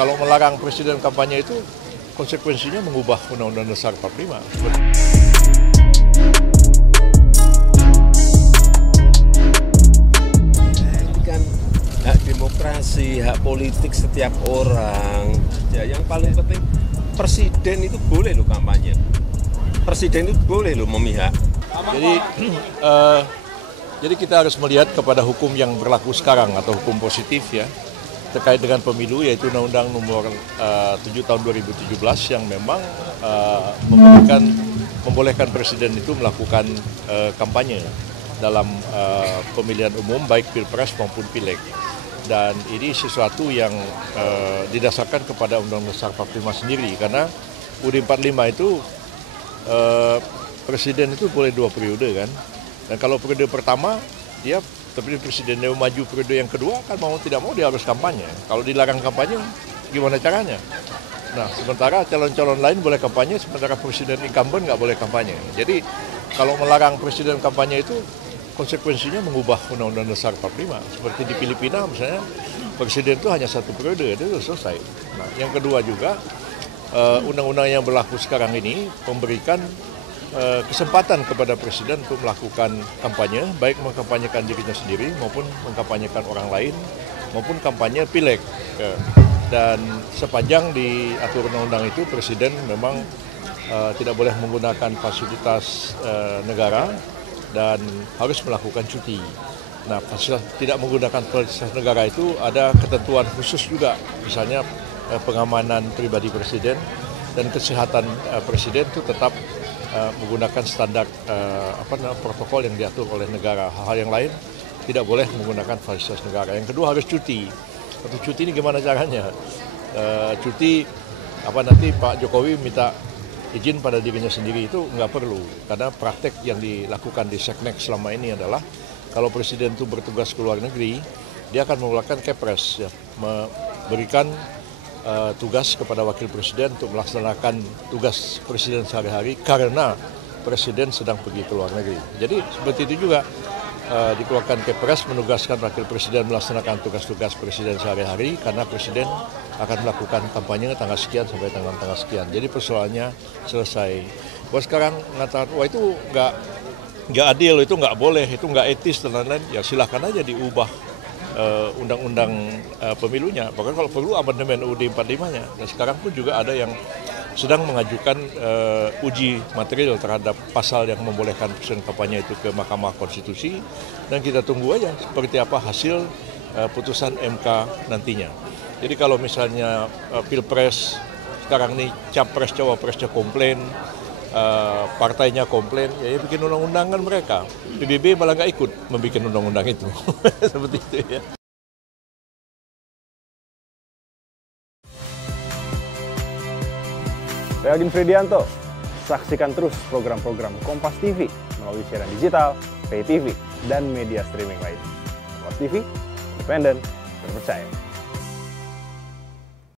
Kalau melarang presiden kampanye itu konsekuensinya mengubah Undang-Undang Dasar 45. Ini kan hak demokrasi, hak politik setiap orang. Ya, yang paling penting presiden itu boleh loh kampanye. Presiden itu boleh loh memihak. Jadi kita harus melihat kepada hukum yang berlaku sekarang atau hukum positif ya terkait dengan pemilu, yaitu Undang-Undang Nomor 7 Tahun 2017 yang memang membolehkan presiden itu melakukan kampanye dalam pemilihan umum baik pilpres maupun pileg. Dan ini sesuatu yang didasarkan kepada Undang-Undang Dasar 45 sendiri, karena UUD 45 itu presiden itu boleh 2 periode kan. Dan kalau periode pertama dia terpilih presiden, yang maju periode yang kedua kan mau tidak mau dia harus kampanye. Kalau dilarang kampanye gimana caranya? Nah, sementara calon-calon lain boleh kampanye, sementara presiden incumbent nggak boleh kampanye. Jadi kalau melarang presiden kampanye itu konsekuensinya mengubah Undang-Undang Dasar 45. Seperti di Filipina misalnya, presiden itu hanya 1 periode, itu sudah selesai. Nah, yang kedua juga, undang-undang yang berlaku sekarang ini memberikan kesempatan kepada presiden untuk melakukan kampanye, baik mengkampanyekan dirinya sendiri maupun mengkampanyekan orang lain, maupun kampanye pileg. Dan sepanjang diatur undang-undang itu, presiden memang tidak boleh menggunakan fasilitas negara dan harus melakukan cuti. Nah, tidak menggunakan fasilitas negara itu ada ketentuan khusus juga, misalnya pengamanan pribadi presiden dan kesehatan presiden itu tetap menggunakan standar protokol yang diatur oleh negara. Hal-hal yang lain tidak boleh menggunakan fasilitas negara. Yang kedua harus cuti. Untuk cuti ini gimana caranya? Cuti nanti Pak Jokowi minta izin pada dirinya sendiri, itu nggak perlu, karena praktek yang dilakukan di Seknek selama ini adalah kalau presiden itu bertugas ke luar negeri, dia akan mengeluarkan kepres, ya, memberikan tugas kepada wakil presiden untuk melaksanakan tugas presiden sehari-hari karena presiden sedang pergi ke luar negeri. Jadi seperti itu juga dikeluarkan kepres menugaskan wakil presiden melaksanakan tugas-tugas presiden sehari-hari karena presiden akan melakukan kampanye tanggal sekian sampai tanggal sekian. Jadi persoalannya selesai. Bahwa sekarang mengatakan, wah itu nggak adil, itu nggak boleh, itu nggak etis dan lain-lain, ya silahkan aja diubah undang-undang pemilunya. Bahkan kalau perlu amandemen UUD 45-nya. Dan sekarang pun juga ada yang sedang mengajukan uji material terhadap pasal yang membolehkan presiden kampanye itu ke Mahkamah Konstitusi. Dan kita tunggu aja seperti apa hasil putusan MK nantinya. Jadi kalau misalnya pilpres sekarang ini capres cawapresnya komplain, partainya komplain, ya bikin undang-undangan mereka. PBB malah nggak ikut membuat undang-undang itu. Seperti itu ya. Saya Agin Fridianto. Saksikan terus program-program Kompas TV melalui siaran digital, pay TV, dan media streaming lain. Kompas TV, independen, terpercaya.